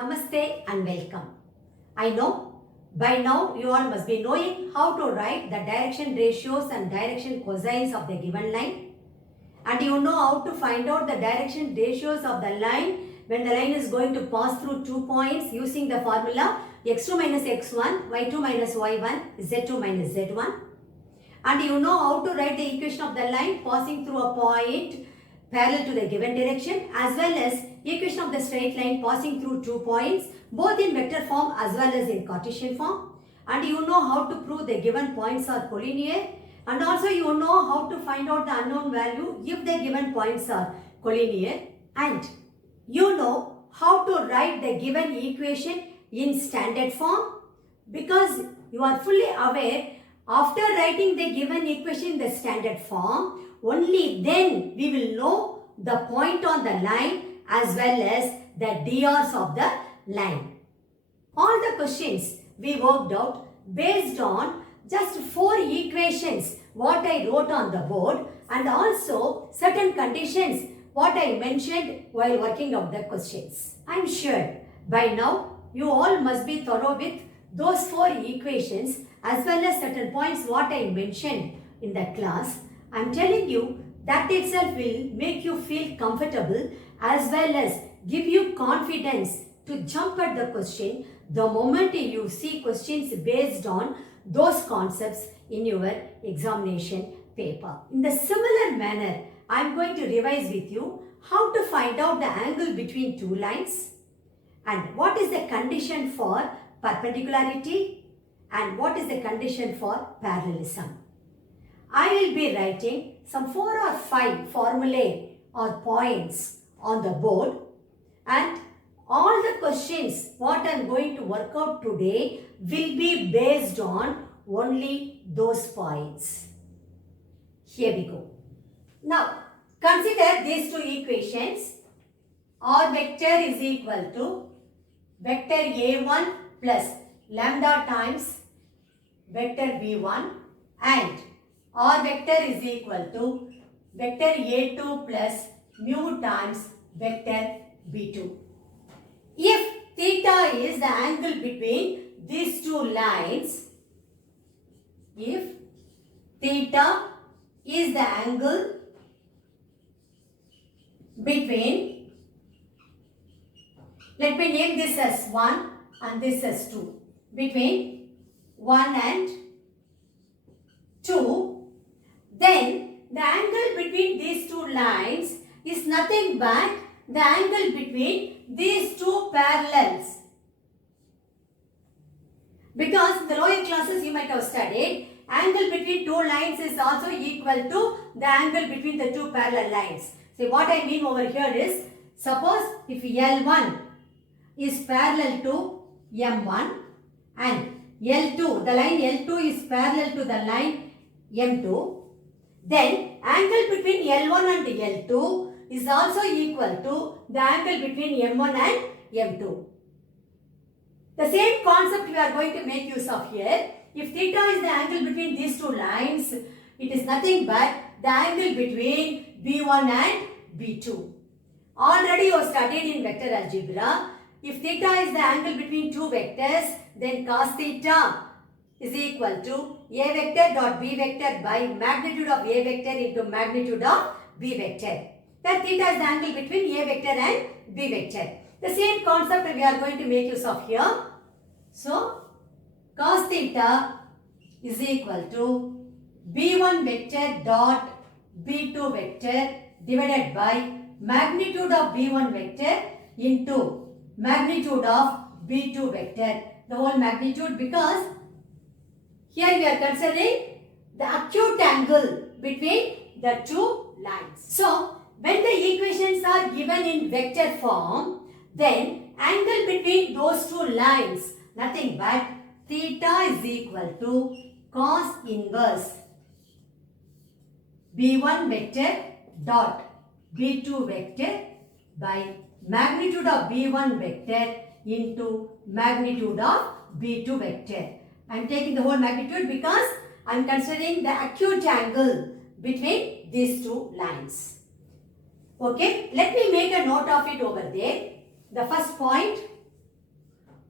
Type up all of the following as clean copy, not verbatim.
Namaste and welcome. I know by now you all must be knowing how to write the direction ratios and direction cosines of the given line, and you know how to find out the direction ratios of the line when the line is going to pass through 2 points using the formula x2 minus x1, y2 minus y1, z2 minus z1. And you know how to write the equation of the line passing through a point parallel to the given direction, as well as equation of the straight line passing through 2 points, both in vector form as well as in Cartesian form. And you know how to prove the given points are collinear, and also you know how to find out the unknown value if the given points are collinear, and you know how to write the given equation in standard form, because you are fully aware after writing the given equation in the standard form, only then we will know the point on the line as well as the drs of the line. All the questions we worked out based on just 4 equations what I wrote on the board, and also certain conditions what I mentioned while working out the questions. I am sure by now you all must be thorough with those 4 equations as well as certain points what I mentioned in the class. I am telling you that itself will make you feel comfortable as well as give you confidence to jump at the question the moment you see questions based on those concepts in your examination paper. In the similar manner, I am going to revise with you how to find out the angle between 2 lines, and what is the condition for perpendicularity, and what is the condition for parallelism. I will be writing some 4 or 5 formulae or points on the board, and all the questions what I am going to work out today will be based on only those points. Here we go. Now consider these 2 equations. R vector is equal to vector a1 plus lambda times vector b1, and R vector is equal to vector a2 plus mu times vector b2. If theta is the angle between these 2 lines, if theta is the angle between, let me name this as 1 and this as 2, between 1 and 2, then the angle between these 2 lines is nothing but the angle between these 2 parallels. Because in the lower classes you might have studied, angle between 2 lines is also equal to the angle between the 2 parallel lines. See, what I mean over here is, suppose if L1 is parallel to M1 and L2, the line L2 is parallel to the line M2, then angle between L1 and L2 is also equal to the angle between M1 and M2. The same concept we are going to make use of here. If theta is the angle between these 2 lines, it is nothing but the angle between B1 and B2. Already you have studied in vector algebra. If theta is the angle between 2 vectors, then cos theta is equal to A vector dot B vector by magnitude of A vector into magnitude of B vector. That theta is the angle between A vector and B vector. The same concept we are going to make use of here. So, cos theta is equal to B1 vector dot B2 vector divided by magnitude of B1 vector into magnitude of B2 vector. The whole magnitude, because here we are considering the acute angle between the 2 lines. So, when the equations are given in vector form, then angle between those 2 lines, nothing but theta is equal to cos inverse B1 vector dot B2 vector by magnitude of B1 vector into magnitude of B2 vector. I am taking the whole magnitude because I am considering the acute angle between these 2 lines. Okay, let me make a note of it over there. The first point,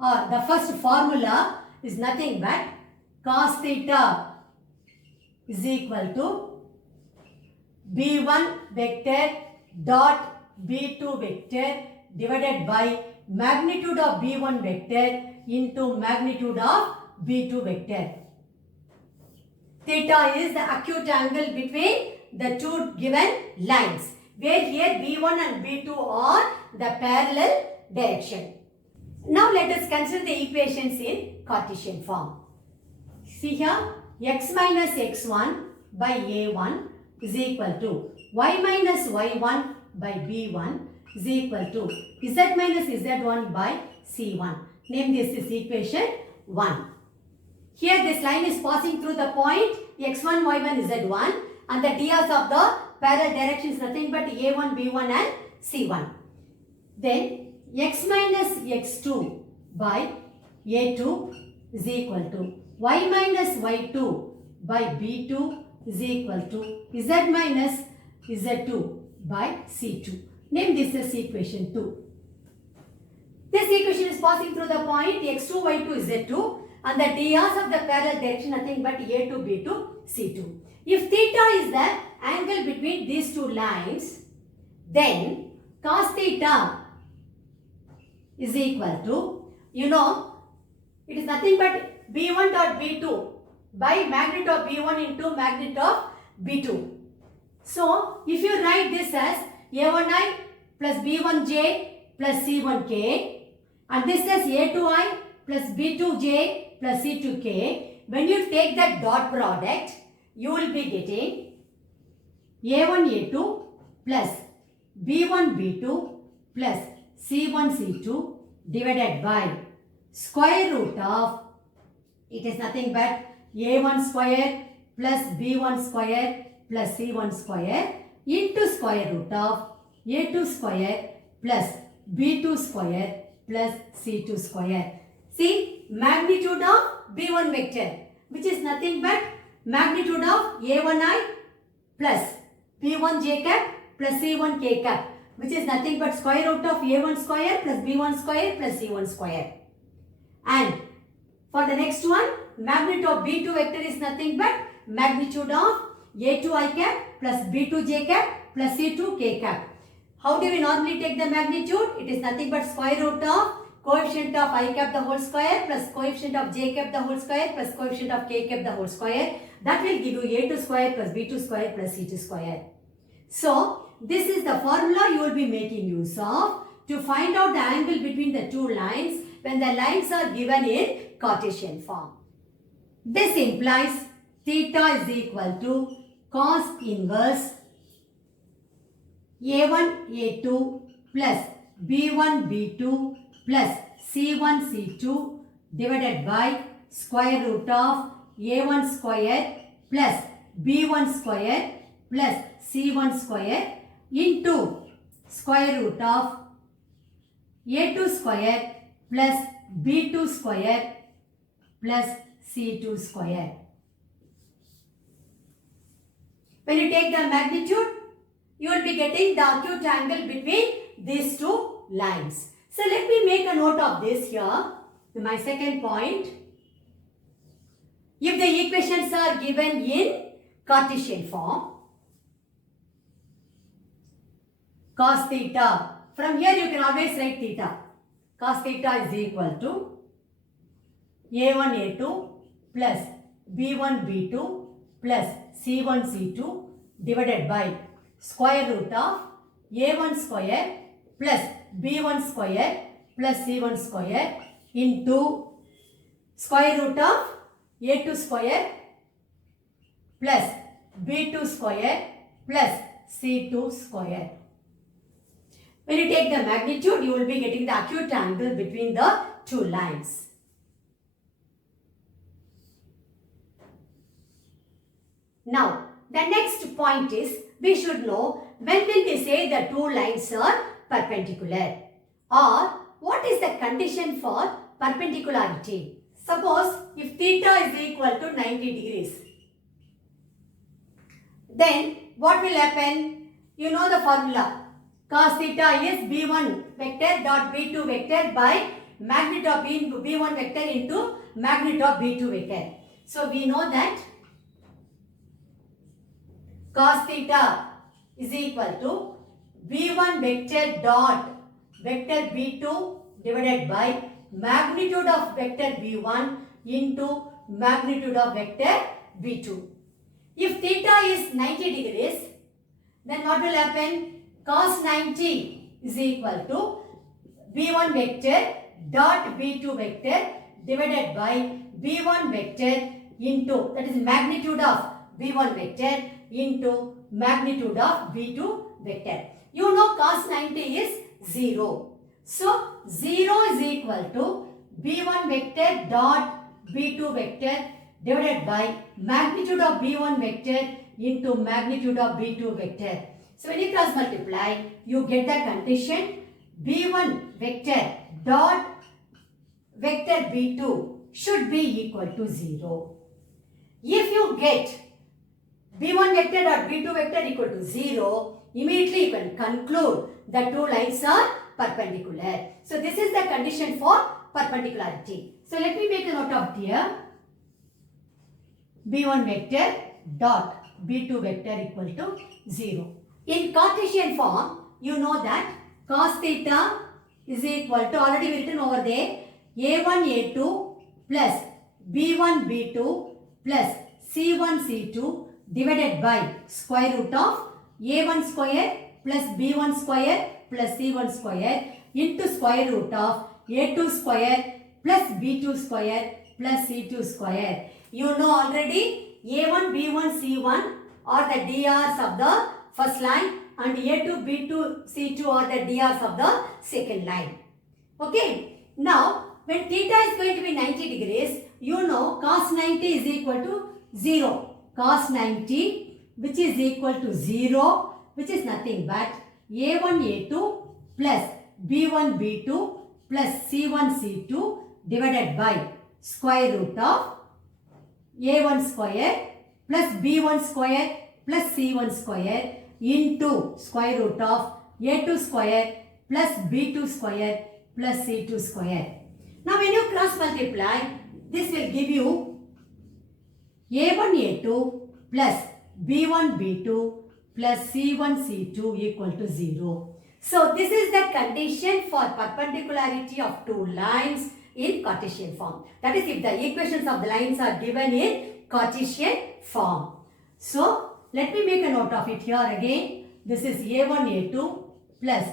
or the first formula is nothing but cos theta is equal to B1 vector dot B2 vector divided by magnitude of B1 vector into magnitude of B2 vector. Theta is the acute angle between the two given lines, where here B1 and B2 are the parallel direction. Now let us consider the equations in Cartesian form. See here, x minus x1 by a1 is equal to y minus y1 by b1 is equal to z minus z1 by c1. Name this is equation 1. Here this line is passing through the point x1, y1, z1 and the ds of the parallel direction is nothing but a1, b1 and c1. Then x minus x2 by a2 is equal to y minus y2 by b2 is equal to z minus z2 by c2. Name this as equation 2. This equation is passing through the point x2, y2, z2 and the ds of the parallel direction nothing but a2, b2, c2. If theta is the angle between these two lines, then cos theta is equal to, it is nothing but b1 dot b2 by magnitude of b1 into magnitude of b2. So, if you write this as a1i plus b1j plus c1k and this as a2i plus b2j plus c2k, when you take that dot product, you will be getting a1a2 plus b1b2 plus c1c2 divided by square root of, it is nothing but a1 square plus b1 square plus c1 square into square root of a2 square plus b2 square plus c2 square. See, magnitude of b1 vector, which is nothing but magnitude of a1i plus b1j cap plus c1k cap, which is nothing but square root of a1 square plus b1 square plus c1 square. And for the next one, magnitude of b2 vector is nothing but magnitude of a2i cap plus b2j cap plus c2k cap. How do we normally take the magnitude? It is nothing but square root of coefficient of I cap the whole square plus coefficient of j cap the whole square plus coefficient of k cap the whole square. That will give you a2 square plus b2 square plus c2 square. So, this is the formula you will be making use of to find out the angle between the two lines when the lines are given in Cartesian form. This implies theta is equal to cos inverse a1 a2 plus b1 b2 plus c1 c2 divided by square root of a1 square plus b1 square plus c1 square into square root of a2 square plus b2 square plus c2 square. When you take the magnitude, you will be getting the acute angle between these two lines. So let me make a note of this here. My second point. If the equations are given in Cartesian form, cos theta, from here you can always write theta. Cos theta is equal to a1 a2 plus b1 b2 plus c1 c2 divided by square root of a1 square plus b1 square plus c1 square into square root of a2 square plus b2 square plus c2 square. When you take the magnitude, you will be getting the acute angle between the two lines. Now, the next point is, we should know when will we say the two lines are perpendicular, or what is the condition for perpendicularity. Suppose if theta is equal to 90 degrees, then what will happen? You know the formula. Cos theta is b1 vector dot b2 vector by magnitude of B1 vector into magnitude of B2 vector. So we know that cos theta is equal to B1 vector dot vector B2 divided by magnitude of vector B1 into magnitude of vector B2. If theta is 90 degrees, then what will happen? Cos 90 is equal to B1 vector dot B2 vector divided by B1 vector into, that is magnitude of B1 vector into magnitude of B2 vector. You know cos 90 is 0. So 0 is equal to B1 vector dot B2 vector divided by magnitude of B1 vector into magnitude of B2 vector. So when you cross multiply, you get the condition B1 vector dot vector B2 should be equal to 0. If you get B1 vector dot B2 vector equal to 0, immediately you can conclude the two lines are perpendicular. So this is the condition for perpendicularity. So let me make a note of here. B1 vector dot B2 vector equal to 0. In Cartesian form, you know that cos theta is equal to, already written over there, A1 A2 plus B1 B2 plus C1 C2 divided by square root of A1 square plus B1 square plus C1 square into square root of A2 square plus B2 square plus C2 square. You know already A1, B1, C1 are the DRs of the first line and A2, B2, C2 are the DRs of the second line. Okay. Now, when theta is going to be 90 degrees, you know cos 90 is equal to 0. Cos 90 which is equal to 0, which is nothing but A1, A2 plus B1, B2 plus C1, C2 divided by square root of A1 square plus B1 square plus C1 square into square root of A2 square plus B2 square plus C2 square. Now when you cross multiply, this will give you A1 A2 plus B1 B2 plus C1 C2 equal to 0. So this is the condition for perpendicularity of two lines in Cartesian form. That is, if the equations of the lines are given in Cartesian form. So let me make a note of it here again. This is A1 A2 plus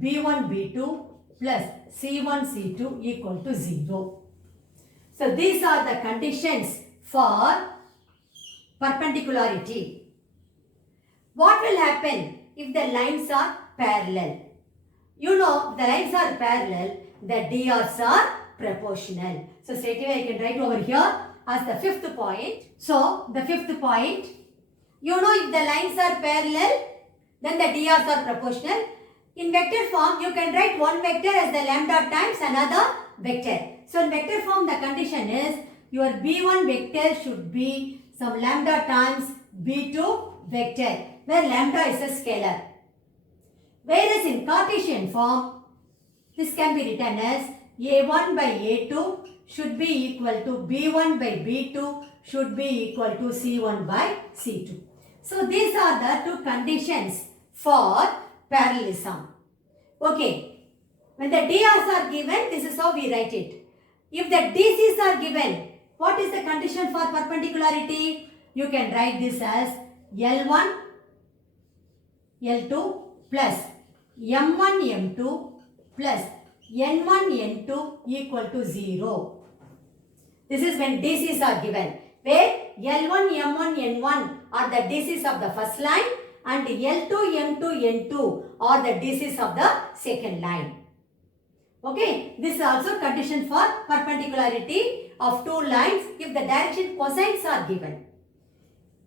B1 B2 plus C1 C2 equal to 0. So these are the conditions for perpendicularity. What will happen if the lines are parallel? You know, the lines are parallel, the DRs are proportional. So straight away I can write over here as the fifth point. So the fifth point, you know, if the lines are parallel, then the DRs are proportional. In vector form, you can write one vector as the lambda times another vector. So in vector form, the condition is your B1 vector should be some lambda times B2 vector, where lambda is a scalar. Whereas in Cartesian form, this can be written as A1 by A2 should be equal to B1 by B2 should be equal to C1 by C2. So these are the two conditions for parallelism. Okay, when the DRs are given, this is how we write it. If the DCs are given, what is the condition for perpendicularity? You can write this as L1, L2 plus M1, M2 plus N1, N2 equal to 0. This is when DCs are given, where L1, M1, N1 are the DCs of the first line and L2, M2, N2 are the DCs of the second line. Okay, this is also condition for perpendicularity of two lines if the direction cosines are given.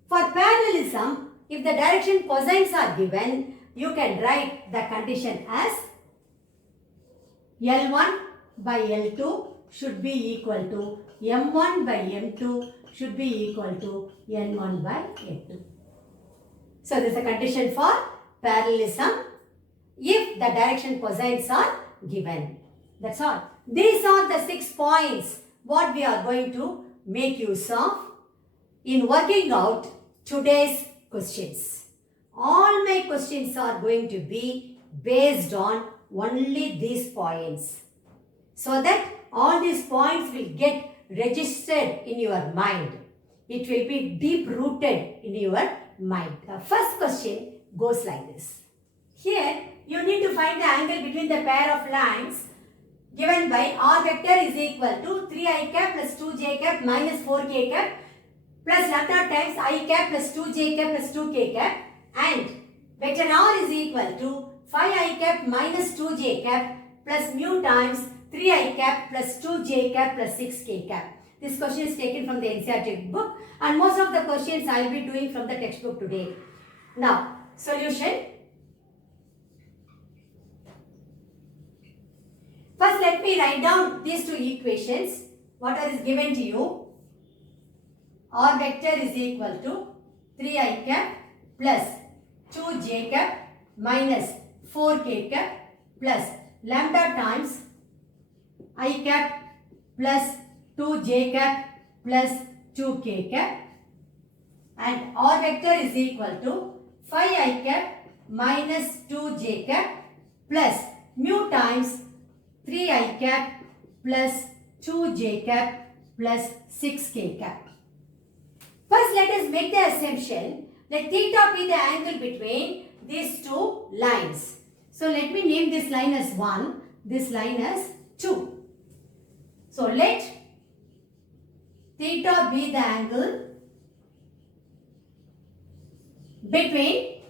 For parallelism, if the direction cosines are given, you can write the condition as L1 by L2 should be equal to M1 by M2 should be equal to N1 by N2. So this is a condition for parallelism if the direction cosines are given. That's all. These are the 6 points what we are going to make use of in working out today's questions. All my questions are going to be based on only these points, so that all these points will get registered in your mind. It will be deep rooted in your mind. The first question goes like this. Here you need to find the angle between the pair of lines given by r vector is equal to 3i cap plus 2j cap minus 4k cap plus lambda times I cap plus 2j cap plus 2k cap, and vector r is equal to 5i cap minus 2j cap plus mu times 3i cap plus 2j cap plus 6k cap. This question is taken from the NCERT book, and most of the questions I will be doing from the textbook today. Now, solution. First, let me write down these two equations. What is given to you? R vector is equal to 3i cap plus 2j cap minus 4k cap plus lambda times I cap plus 2j cap plus 2k cap, and r vector is equal to 5i cap minus 2j cap plus mu times 3i cap plus 2j cap plus 6k cap. First, let us make the assumption that theta be the angle between these two lines. So, let me name this line as 1, this line as 2. So, let theta be the angle between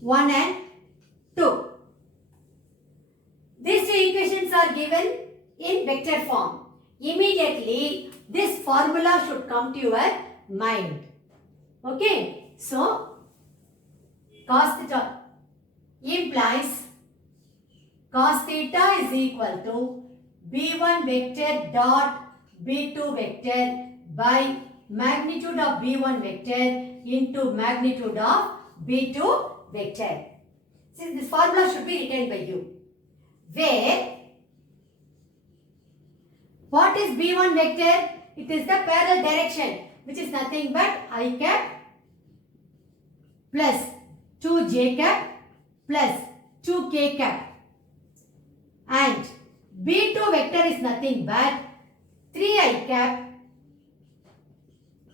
1 and 2. These two equations are given in vector form. Immediately, this formula should come to your mind. Okay. So, cos theta implies cos theta is equal to b1 vector dot b2 vector by magnitude of b1 vector into magnitude of b2 vector. See, this formula should be written by you, where what is b1 vector? It is the parallel direction, which is nothing but I cap plus 2j cap plus 2k cap, and b2 vector is nothing but 3i cap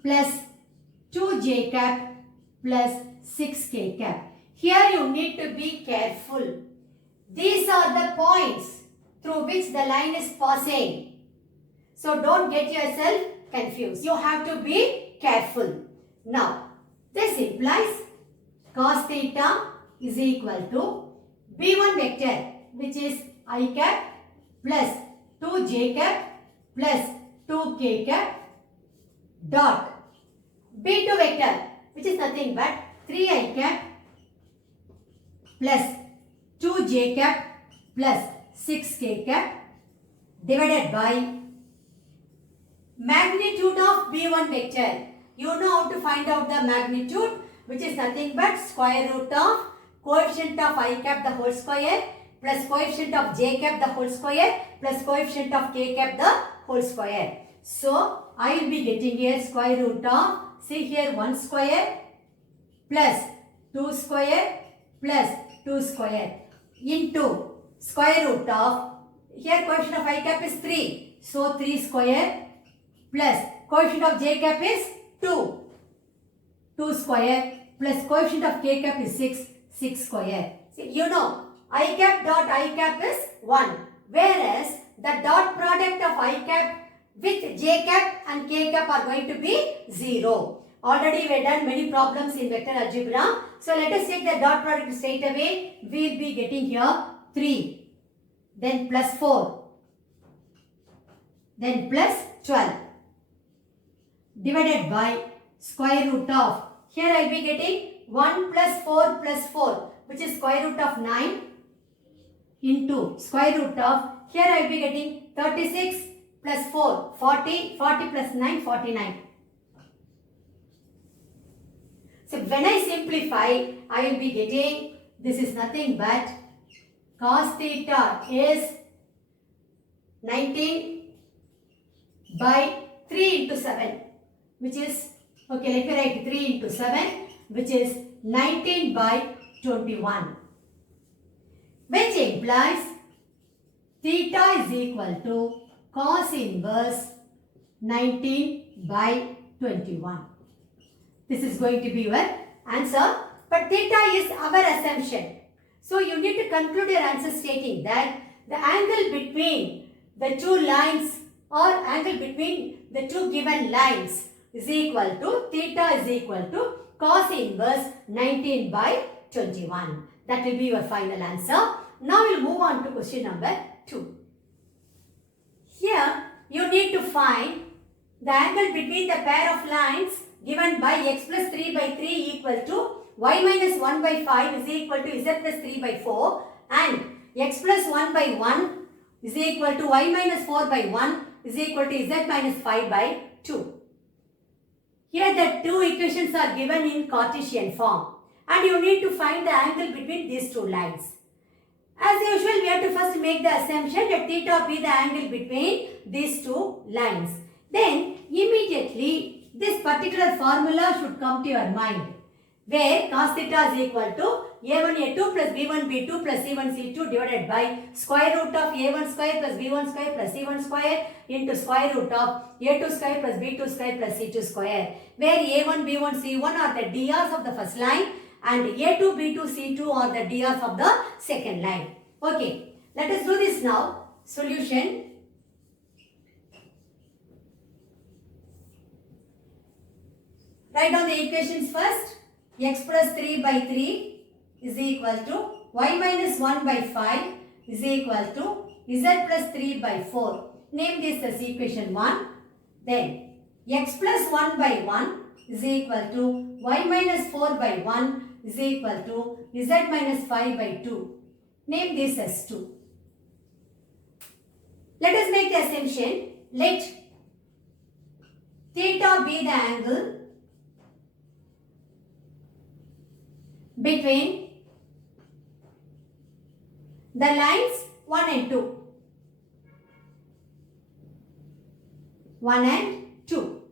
plus 2j cap plus 6k cap. Here you need to be careful. These are the points through which the line is passing. So don't get yourself confused. You have to be careful. Now, this implies cos theta is equal to b1 vector, which is I cap plus 2j cap plus 2k cap dot b2 vector, which is nothing but 3i cap plus 2j cap plus 6k cap divided by magnitude of b1 vector. You know how to find out the magnitude, which is nothing but square root of coefficient of I cap the whole square plus coefficient of j cap the whole square plus coefficient of k cap the whole square. So, I will be getting here square root of, see here 1 square plus 2 square plus 2 square into square root of, here coefficient of I cap is 3. So, 3 square plus coefficient of j cap is 2. 2 square plus coefficient of k cap is 6. 6 square. See, you know, I cap dot I cap is 1. Whereas, the dot product of I cap with j cap and k cap are going to be 0. Already we have done many problems in vector algebra. So, let us take the dot product straight away. We will be getting here 3. Then plus 4. Then plus 12. Divided by square root of, here I will be getting 1 plus 4, which is square root of 9 into square root of, here I will be getting 36 plus 4, 40, 40 plus 9, 49. So when I simplify, I will be getting, this is nothing but cos theta is 19 by 3 into 7, which is, okay, let me write 3 into 7, which is 19 by 21, which implies theta is equal to cos inverse 19 by 21. This is going to be your answer, but theta is our assumption. So you need to conclude your answer stating that the angle between the two lines or angle between the two given lines is equal to theta is equal to cos inverse 19 by 21. That will be your final answer. Now we'll move on to question number 2. Here you need to find the angle between the pair of lines given by x plus 3 by 3 equal to y minus 1 by 5 is equal to z plus 3 by 4 and x plus 1 by 1 is equal to y minus 4 by 1 is equal to z minus 5 by 2. Here the two equations are given in Cartesian form and you need to find the angle between these two lines. As usual, we have to first make the assumption that theta be the angle between these two lines. Then immediately this particular formula should come to your mind, where cos theta is equal to a1 a2 plus b1 b2 plus c1 c2 divided by square root of a1 square plus b1 square plus c1 square into square root of a2 square plus b2 square plus c2 square, where a1 b1 c1 are the drs of the first line and a2 b2 c2 are the drs of the second line. Okay, let us do this now. Solution. Write down the equations first. X plus 3 by 3 is equal to y minus 1 by 5 is equal to z plus 3 by 4. Name this as equation 1. Then x plus 1 by 1 is equal to y minus 4 by 1 is equal to z minus 5 by 2. Name this as 2. Let us make the assumption. Let theta be the angle between the lines 1 and 2. 1 and 2.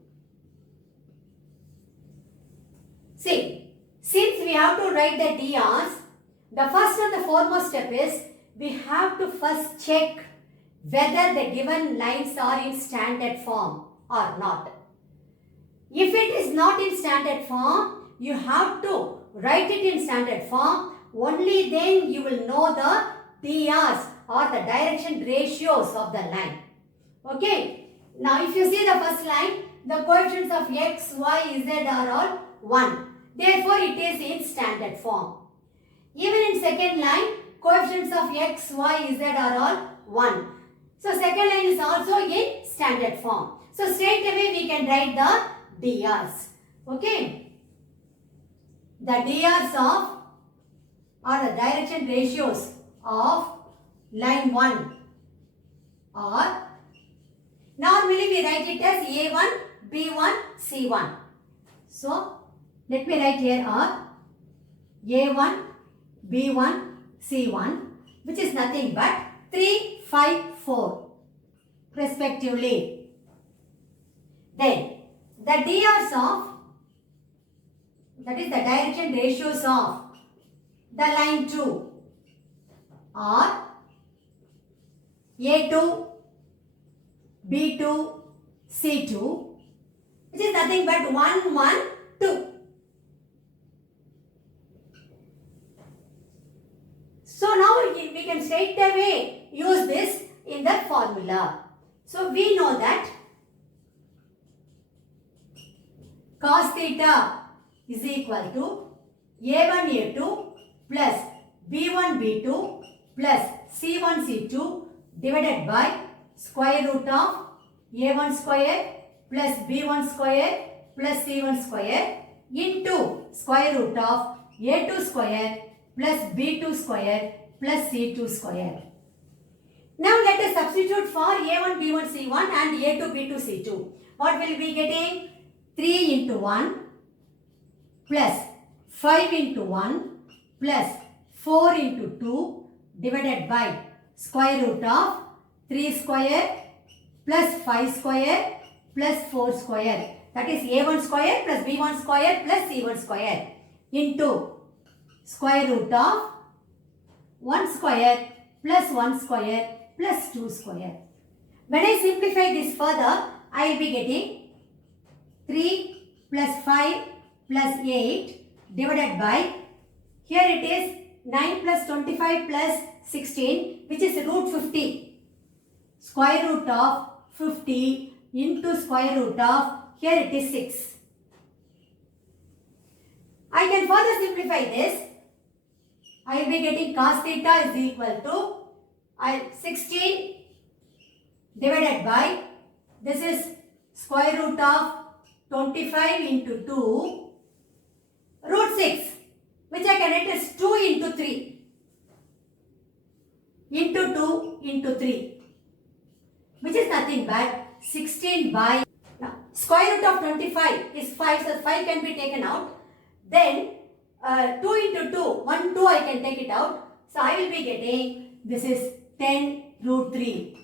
See, since we have to write the drs, the first and the foremost step is we have to first check whether the given lines are in standard form or not. If it is not in standard form, you have to write it in standard form. Only then you will know the drs or the direction ratios of the line. Okay. Now if you see the first line, the coefficients of x, y, z are all 1. Therefore it is in standard form. Even in second line, coefficients of x, y, z are all 1. So second line is also in standard form. So straight away we can write the drs. Okay. The drs of or the direction ratios of line 1 are, normally we write it as A1, B1, C1. So let me write here are A1, B1, C1, which is nothing but 3, 5, 4 respectively. Then the drs of, that is the direction ratios of the line 2 are A2, B2, C2, which is nothing but 1, 1, 2. So now we can straight away use this in the formula. So we know that cos theta is equal to A1 A2 plus B1 B2 plus C1 C2 divided by square root of A1 square plus B1 square plus C1 square into square root of A2 square plus B2 square plus C2 square. Now let us substitute for A1 B1 C1 and A2 B2 C2. What will we be getting? 3 into 1 plus 5 into 1 plus 4 into 2 divided by square root of 3 square plus 5 square plus 4 square. That is a1 square plus b1 square plus c1 square into square root of 1 square plus 1 square plus 2 square. When I simplify this further, I will be getting 3 plus 5 plus 8 divided by, here it is 9 plus 25 plus 16, which is root 50. Square root of 50 into square root of, here it is 6. I can further simplify this. I will be getting cos theta is equal to 16 divided by, this is square root of 25 into 2 root 6, which I can write as 2 into 3 into 2 into 3, which is nothing but 16 by, now square root of 25 is 5, so 5 can be taken out. Then 2 into 2, 1, 2 I can take it out. So I will be getting, this is 10 root 3.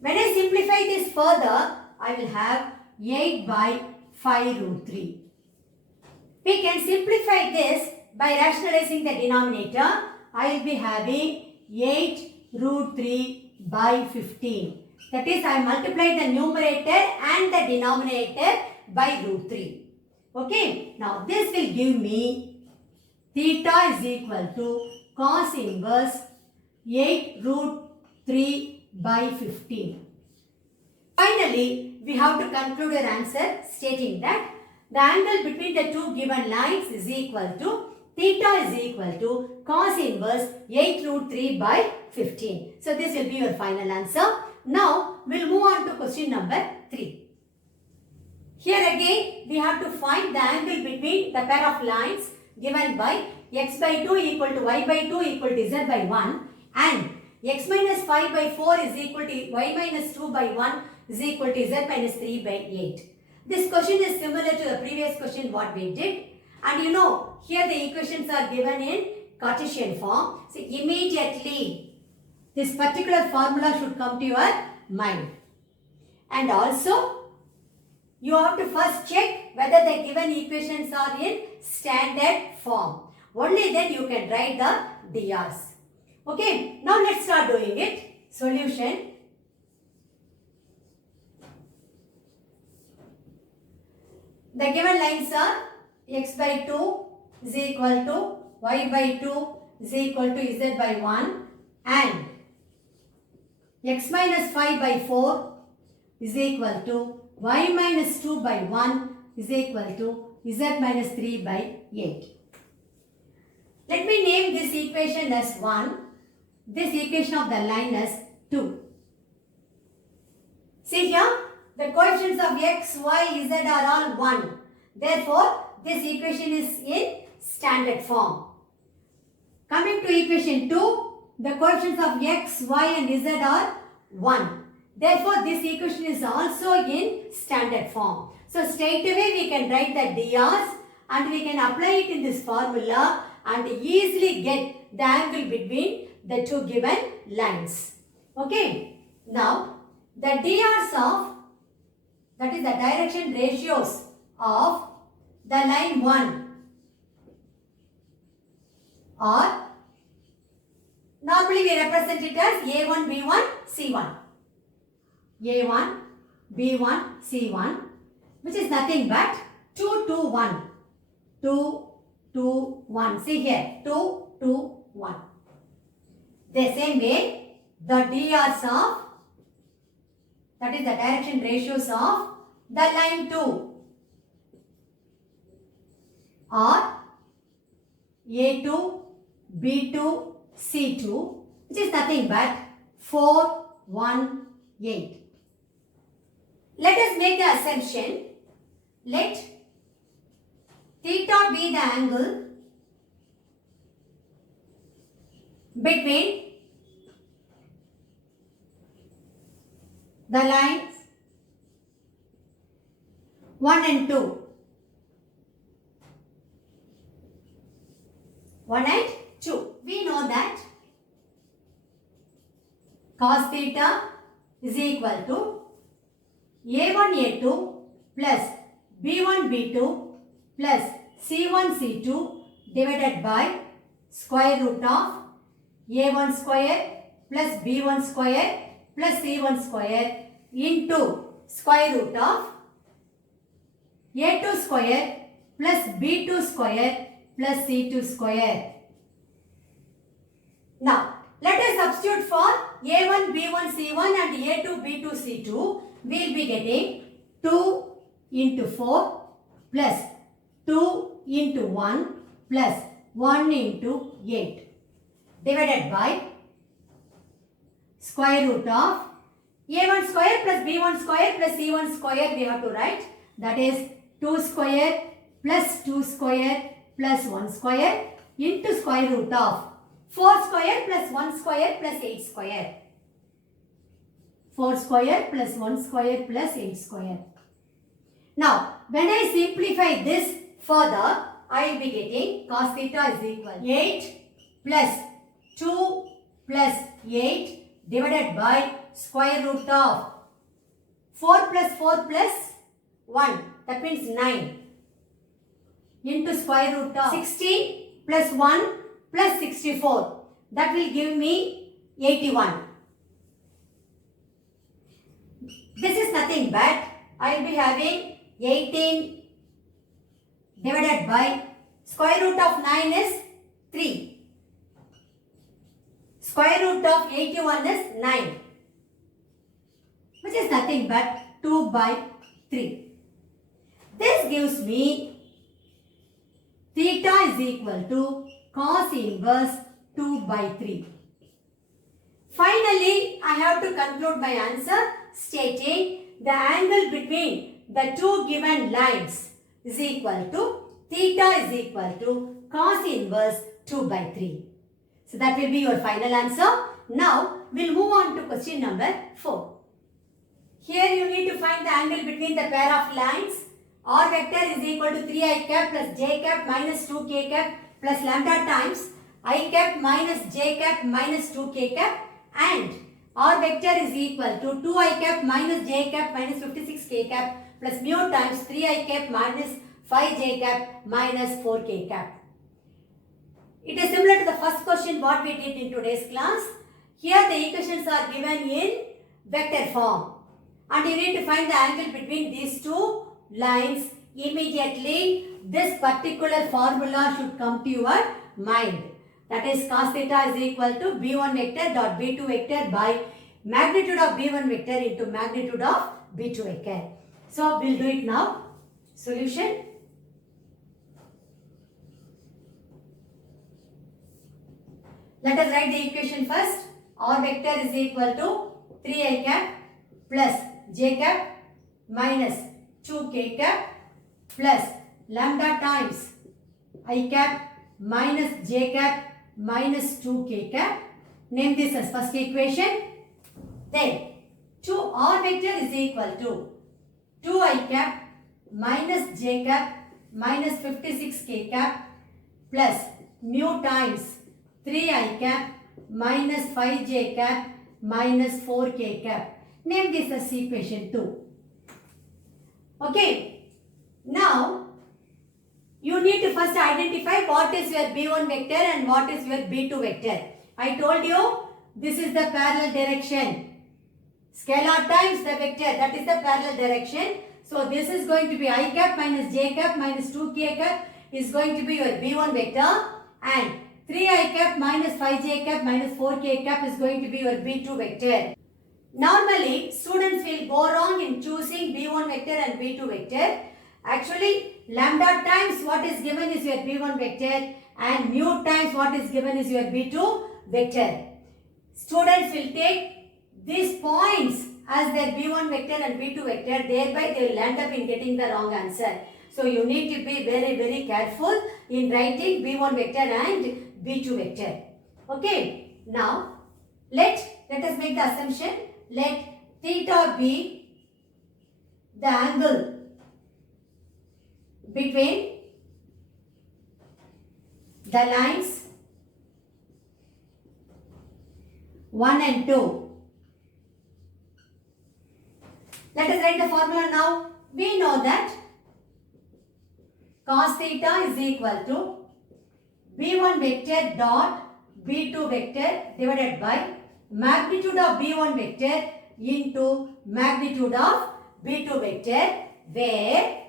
When I simplify this further, I will have 8 by 5 root 3. We can simplify this by rationalizing the denominator. I will be having 8 root 3 by 15. That is, I multiply the numerator and the denominator by root 3. Okay, now this will give me theta is equal to cos inverse 8 root 3 by 15. Finally, we have to conclude our answer stating that the angle between the two given lines is equal to, theta is equal to cos inverse 8 root 3 by 15. So this will be your final answer. Now, we'll move on to question number 3. Here again, we have to find the angle between the pair of lines given by x by 2 equal to y by 2 equal to z by 1 and x minus 5 by 4 is equal to y minus 2 by 1 is equal to z minus 3 by 8. This question is similar to the previous question what we did, and you know here the equations are given in Cartesian form. So immediately this particular formula should come to your mind, and also you have to first check whether the given equations are in standard form. Only then you can write the DRs. Okay, now let's start doing it. Solution. The given lines are x by 2 is equal to y by 2 is equal to z by 1 and x minus 5 by 4 is equal to y minus 2 by 1 is equal to z minus 3 by 8. Let me name this equation as 1. This equation of the line as 2. See here, the coefficients of x, y, z are all 1. Therefore, this equation is in standard form. Coming to equation 2, the coefficients of x, y and z are 1. Therefore, this equation is also in standard form. So, straight away we can write the DRs and we can apply it in this formula and easily get the angle between the two given lines. Okay. Now, the DRs of, that is the direction ratios of the line 1 are, normally we represent it as A1, B1, C1. A1, B1, C1, which is nothing but 2, 2, 1. 2, 2, 1. See here, 2, 2, 1. The same way, the DRs of, that is the direction ratios of the line 2 are A2, B2, C2, which is nothing but 4, 1, 8. Let us make the assumption, let theta be the angle between the lines 1 and 2. 1 and 2. We know that cos theta is equal to A1 A2 plus B1 B2 plus C1 C2 divided by square root of A1 square plus B1 square plus C1 square into square root of A2 square plus B2 square plus C2 square. Now, let us substitute for A1, B1, C1 and A2, B2, C2. We will be getting 2 into 4 plus 2 into 1 plus 1 into 8 divided by square root of A1 square plus B1 square plus C1 square we have to write. That is 2 square plus 2 square plus 1 square into square root of 4 square plus 1 square plus 8 square. 4 square plus 1 square plus 8 square. Now, when I simplify this further, I will be getting cos theta is equal to 8 plus 2 plus 8 divided by square root of 4 plus 4 plus 1. That means 9 into square root of 16 plus 1 plus 64. That will give me 81. This is nothing but I will be having 18 divided by square root of 9 is 3. Square root of 81 is 9, which is nothing but 2 by 3. This gives me theta is equal to cos inverse 2 by 3. Finally, I have to conclude my answer stating the angle between the two given lines is equal to theta is equal to cos inverse 2 by 3. So that will be your final answer. Now, we'll move on to question number 4. Here you need to find the angle between the pair of lines. R vector is equal to 3i cap plus j cap minus 2k cap plus lambda times I cap minus j cap minus 2k cap, and R vector is equal to 2i cap minus j cap minus 56k cap plus mu times 3i cap minus 5j cap minus 4k cap. It is similar to the first question what we did in today's class. Here the equations are given in vector form and you need to find the angle between these two lines. Immediately this particular formula should come to your mind. That is cos theta is equal to b1 vector dot b2 vector by magnitude of b1 vector into magnitude of b2 vector. So we'll do it now. Solution. Let us write the equation first. R vector is equal to 3i cap plus j cap minus 2k cap plus lambda times I cap minus j cap minus 2k cap. Name this as first equation. Then 2r vector is equal to 2i cap minus j cap minus 56k cap plus mu times 3i cap minus 5j cap minus 4k cap. Name this as equation 2. Okay. Now, you need to first identify what is your b1 vector and what is your b2 vector. I told you this is the parallel direction. Scalar times the vector, that is the parallel direction. So, this is going to be I cap minus j cap minus 2k cap is going to be your b1 vector, and 3i cap minus 5j cap minus 4k cap is going to be your b2 vector. Normally, students will go wrong in choosing b1 vector and b2 vector. Actually, lambda times what is given is your b1 vector and mu times what is given is your b2 vector. Students will take these points as their b1 vector and b2 vector, thereby they will end up in getting the wrong answer. So, you need to be very careful in writing b1 vector and b2 vector. Okay, now let us make the assumption. Let theta be the angle between the lines 1 and 2 Let us write the formula now. We know that cos theta is equal to b1 vector dot b2 vector divided by magnitude of b1 vector into magnitude of b2 vector, where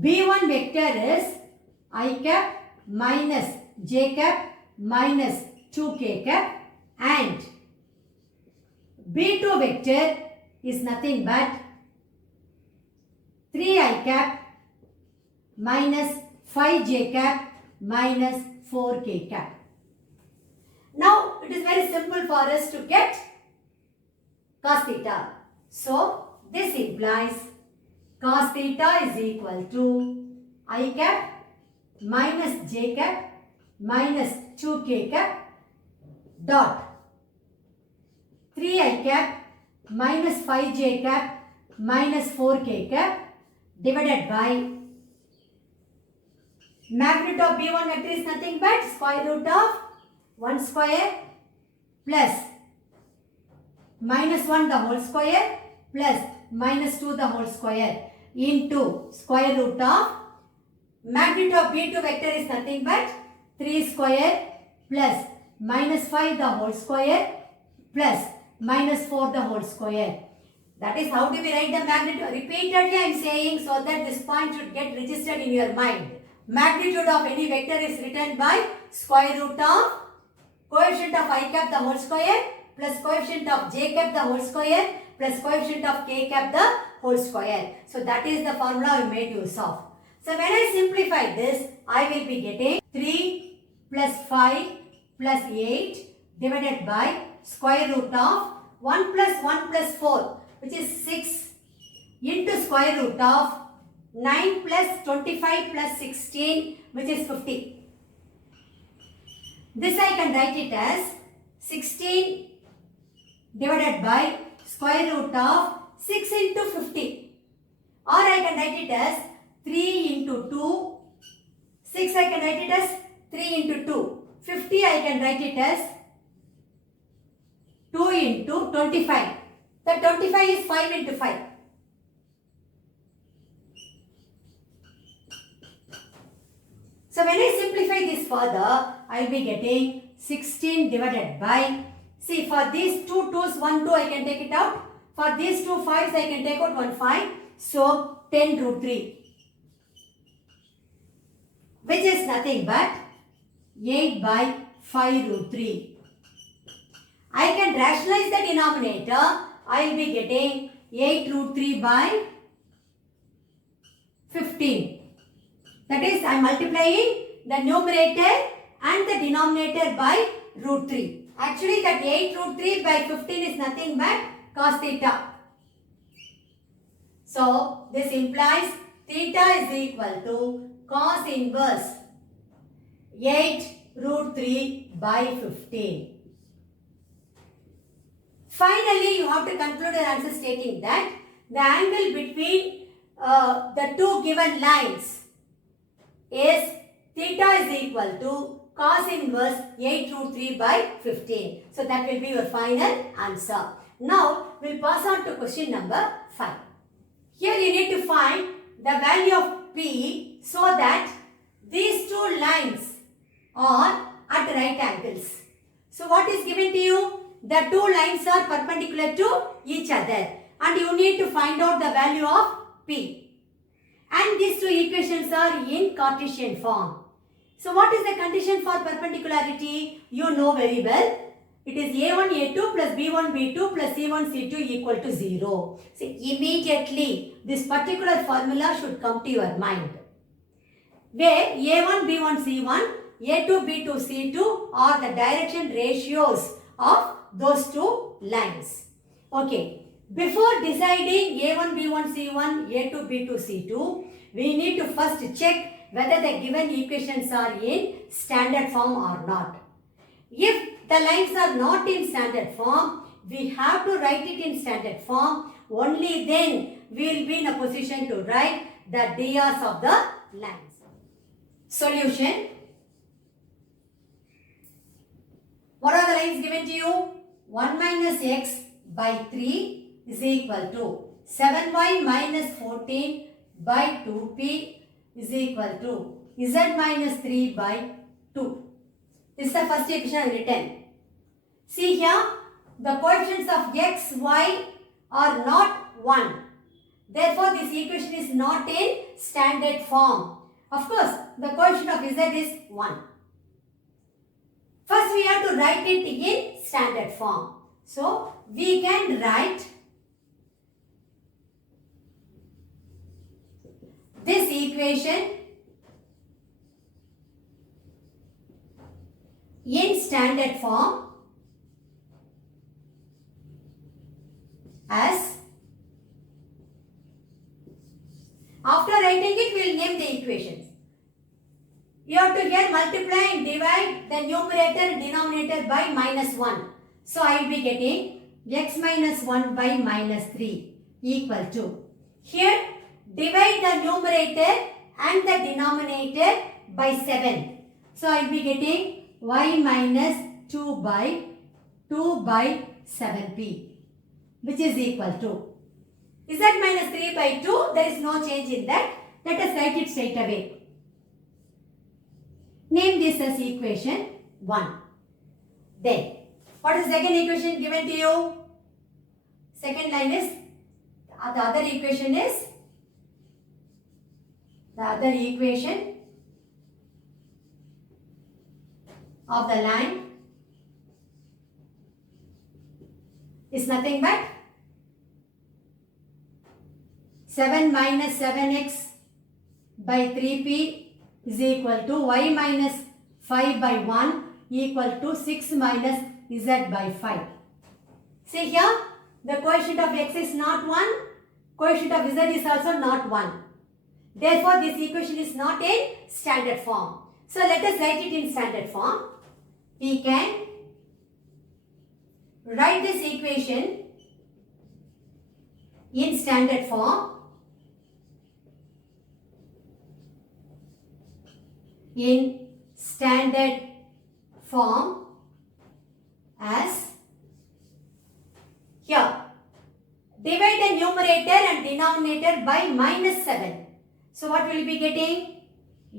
b1 vector is I cap minus j cap minus 2k cap, and b2 vector is nothing but 3i cap minus 5j cap minus 4k cap. Now it is very simple for us to get cos theta. So this implies cos theta is equal to I cap minus j cap minus 2k cap dot 3i cap minus 5j cap minus 4k cap divided by magnitude of b1 vector is nothing but square root of 1 square plus minus 1 the whole square plus minus 2 the whole square into square root of magnitude of b2 vector is nothing but 3 square plus minus 5 the whole square plus minus 4 the whole square. That is how do we write the magnitude? Repeatedly I am saying so that this point should get registered in your mind. Magnitude of any vector is written by square root of coefficient of I cap the whole square plus coefficient of j cap the whole square plus coefficient of k cap the whole square. So that is the formula we made use of. So when I simplify this, I will be getting 3 plus 5 plus 8 divided by square root of 1 plus 1 plus 4, which is 6, into square root of 9 plus 25 plus 16, which is 50. This I can write it as 16 divided by square root of 6 into 50. Or I can write it as 3 into 2. 6 I can write it as 3 into 2. 50 I can write it as 2 into 25. The 25 is 5 into 5. So when I simplify this further, I will be getting 16 divided by, see for these two 2's, 1 2 I can take it out. For these two 5's I can take out 1 5. So 10 root 3, which is nothing but 8 by 5 root 3. I can rationalize the denominator. I will be getting 8 root 3 by 15. That is, I am multiplying the numerator and the denominator by root 3. Actually, that 8 root 3 by 15 is nothing but cos theta. So, this implies theta is equal to cos inverse 8 root 3 by 15. Finally, you have to conclude your answer stating that the angle between the two given lines is theta is equal to cos inverse 8 root 3 by 15. So that will be your final answer. Now we'll pass on to question number 5. Here you need to find the value of P so that these two lines are at right angles. So what is given to you? The two lines are perpendicular to each other and you need to find out the value of P. And these two equations are in Cartesian form. So what is the condition for perpendicularity? You know very well. It is A1, A2 plus B1, B2 plus C1, C2 equal to 0. So immediately this particular formula should come to your mind. Where A1, B1, C1, A2, B2, C2 are the direction ratios of those two lines. Okay. Before deciding A1, B1, C1, A2, B2, C2, we need to first check whether the given equations are in standard form or not. If the lines are not in standard form, we have to write it in standard form. Only then we will be in a position to write the drs of the lines. Solution. What are the lines given to you? 1 minus x by 3 is equal to 7y minus 14 by 2p is equal to z minus 3 by 2. This is the first equation I have written. See here, the coefficients of x, y are not 1. Therefore, this equation is not in standard form. Of course, the coefficient of z is 1. First, we have to write it in standard form. So, we can write this equation in standard form as, after writing it, we will name the equations. You have to here multiply and divide the numerator and denominator by minus 1. So, I will be getting x minus 1 by minus 3 equal to, here divide the numerator and the denominator by 7. So, I will be getting y minus 2 by 7p, which is equal to z minus 3 by 2. There is no change in that. Let us write it straight away. Name this as equation 1. Then, what is the second equation given to you? Second line is, the other equation is, the other equation of the line is nothing but 7 minus 7x by 3p is equal to y minus 5 by 1 equal to 6 minus z by 5. See here, the coefficient of x is not 1, coefficient of z is also not 1. Therefore, this equation is not in standard form. So, let us write it in standard form. We can write this equation in standard form as, here, divide the numerator and denominator by minus 7. So, what will be getting?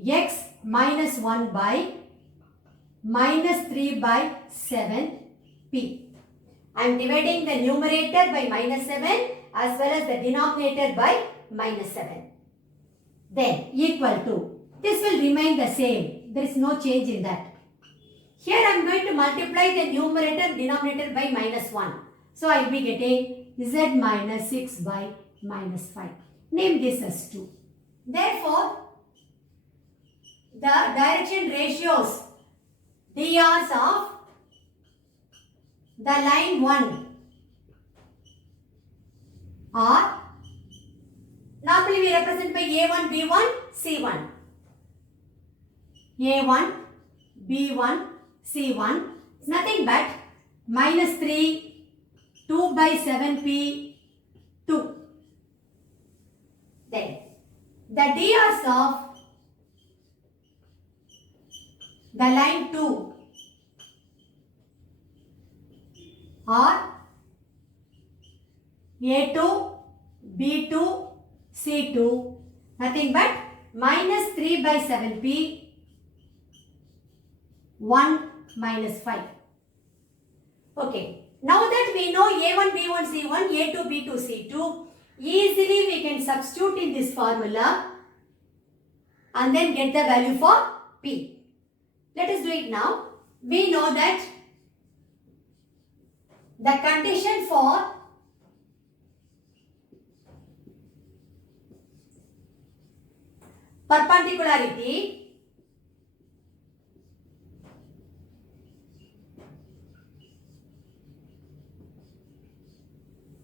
X minus 1 by minus 3 by 7p. I am dividing the numerator by minus 7 as well as the denominator by minus 7. Then equal to, this will remain the same. There is no change in that. Here I am going to multiply the numerator and denominator by minus 1. So I will be getting z minus 6 by minus 5. Name this as 2. Therefore, the direction ratios DRs of the line 1 are, normally we represent by A1, B1, C1. A1, B1, C1 is nothing but minus 3, 2 by 7p, 2. Then the DRs of the line 2 are A2, B2, C2, nothing but minus 3 by 7p, 1 minus 5. Okay, now that we know A1, B1, C1, A2, B2, C2, easily we can substitute in this formula and then get the value for P. Let us do it now. We know that the condition for perpendicularity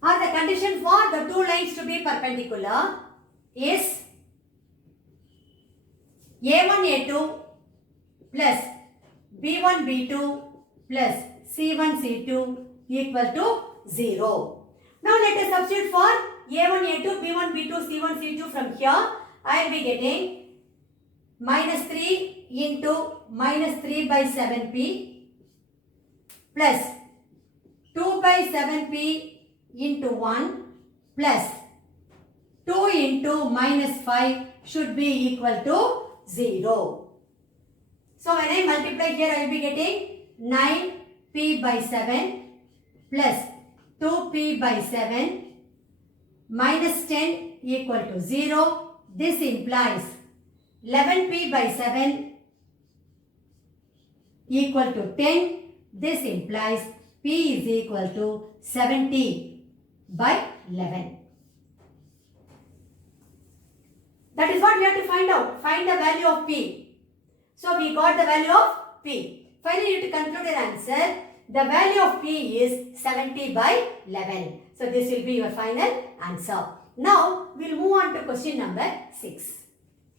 or the condition for the two lines to be perpendicular is A1, A2 plus B1, B2 plus C1, C2 equal to 0. Now let us substitute for A1, A2, B1, B2, C1, C2 from here. I will be getting minus 3 into minus 3 by 7p plus 2 by 7p into 1 plus 2 into minus 5 should be equal to 0. So when I multiply here, I will be getting 9p by 7 plus 2p by 7 minus 10 equal to 0. This implies 11p by 7 equal to 10. This implies p is equal to 70 by 11. That is what we have to find out. Find the value of p. So we got the value of p. Finally, you have to conclude your answer. The value of p is 70 by 11. So this will be your final answer. Now we will move on to question number 6.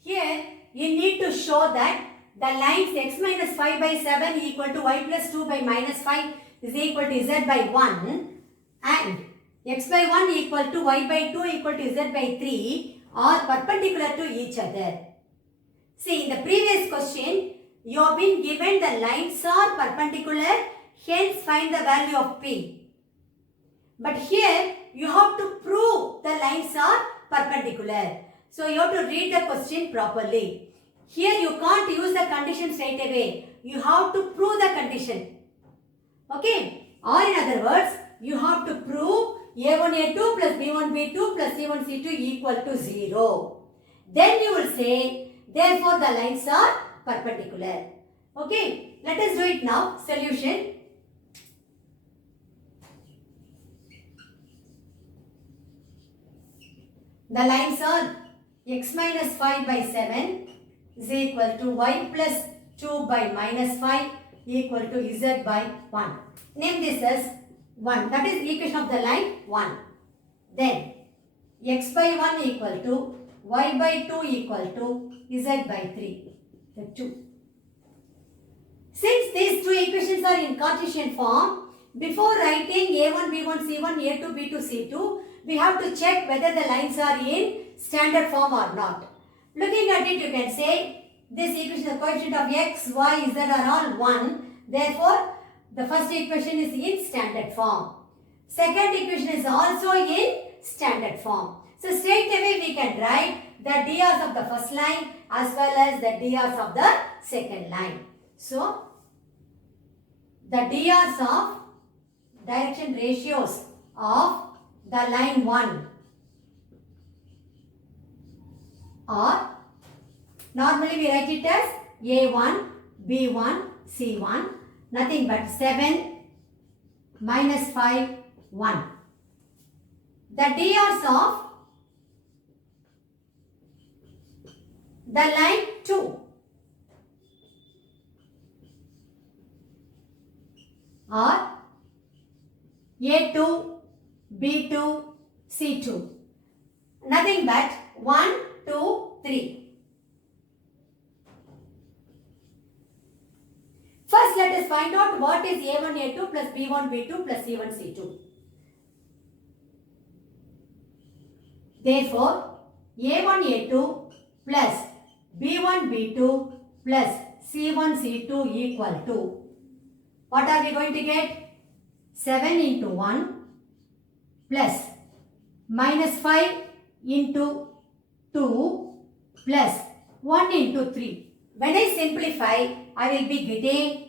Here you need to show that the lines x minus 5 by 7 equal to y plus 2 by minus 5 is equal to z by 1 and x by 1 equal to y by 2 equal to z by 3 are perpendicular to each other. See, in the previous question, you have been given the lines are perpendicular, hence find the value of p. But here, you have to prove the lines are perpendicular. So, you have to read the question properly. Here, you can't use the condition straight away. You have to prove the condition. Okay? Or in other words, you have to prove a1, a2 plus b1, b2 plus c1, c2 equal to 0. Then you will say, therefore, the lines are perpendicular. Okay? Let us do it now. Solution. The lines are x minus 5 by 7 is equal to y plus 2 by minus 5 equal to z by 1. Name this as 1. That is equation of the line 1. Then x by 1 equal to y by 2 equal to z by 3. The 2. Since these two equations are in Cartesian form, before writing a1, b1, c1, a2, b2, c2, we have to check whether the lines are in standard form or not. Looking at it, you can say this equation, the coefficient of x, y, z are all 1. Therefore, the first equation is in standard form. Second equation is also in standard form. So, straight away we can write the drs of the first line as well as the drs of the second line. So, the drs of direction ratios of the line 1 are, normally we write it as a1, b1, c1, nothing but 7 minus 5, 1. The drs of the line 2 are a2, b2, c2, nothing but 1, 2, 3. First, let us find out what is a1, a2 plus b1, b2 plus c1, c2. Therefore, a1, a2 plus b1, b2 plus c1, c2 equal to, what are we going to get? 7 into 1 plus minus 5 into 2 plus 1 into 3. When I simplify, I will be getting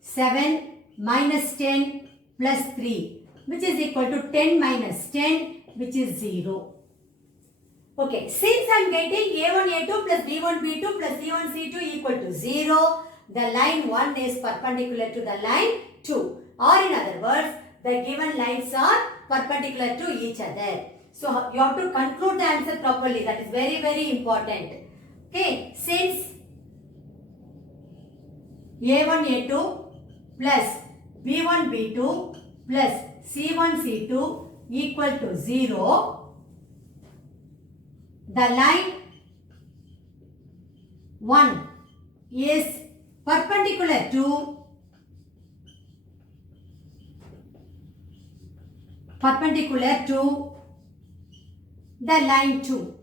7 minus 10 plus 3, which is equal to 10 minus 10, which is 0. Okay, since I am getting a1, a2 plus b1, b2 plus c1, c2 equal to 0, the line 1 is perpendicular to the line 2. Or in other words, the given lines are perpendicular to each other. So, you have to conclude the answer properly. That is very, very important. Okay, since a1, a2 plus b1, b2 plus c1, c2 equal to 0, the line 1 is perpendicular to the line 2.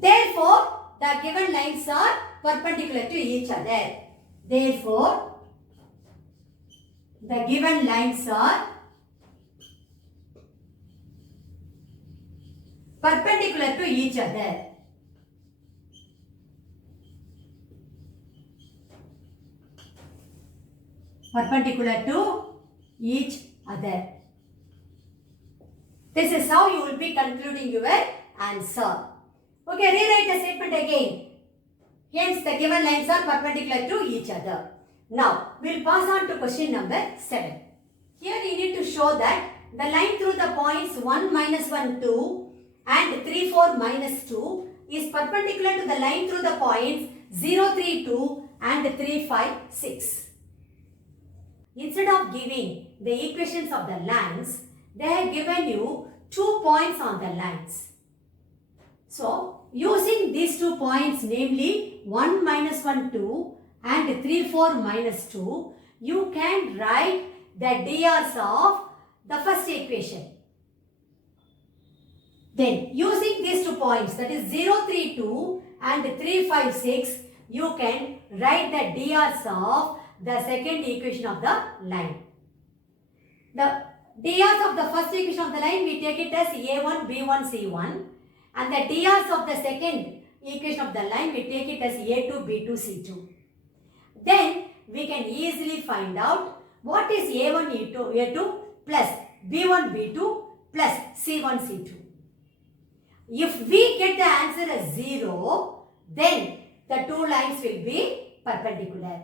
Therefore, the given lines are perpendicular to each other. Therefore, the given lines are perpendicular to each other. Perpendicular to each other. This is how you will be concluding your answer. Okay, rewrite the statement again. Hence, the given lines are perpendicular to each other. Now, we will pass on to question number 7. Here you need to show that the line through the points 1, minus 1, 2 and 3, 4, minus 2 is perpendicular to the line through the points 0, 3, 2 and 3, 5, 6. Instead of giving the equations of the lines, they have given you 2 points on the lines. So, using these 2 points, namely 1, minus 1, 2 and 3, 4, minus 2, you can write the DRs of the first equation. Then, using these 2 points, that is 0, 3, 2 and 3, 5, 6, you can write the DRs of the second equation of the line. The DRs of the first equation of the line, we take it as A1, B1, C1. And the DRs of the second equation of the line, we take it as A2, B2, C2. Then, we can easily find out what is A1, A2 plus B1, B2 plus C1, C2. If we get the answer as 0, then the 2 lines will be perpendicular.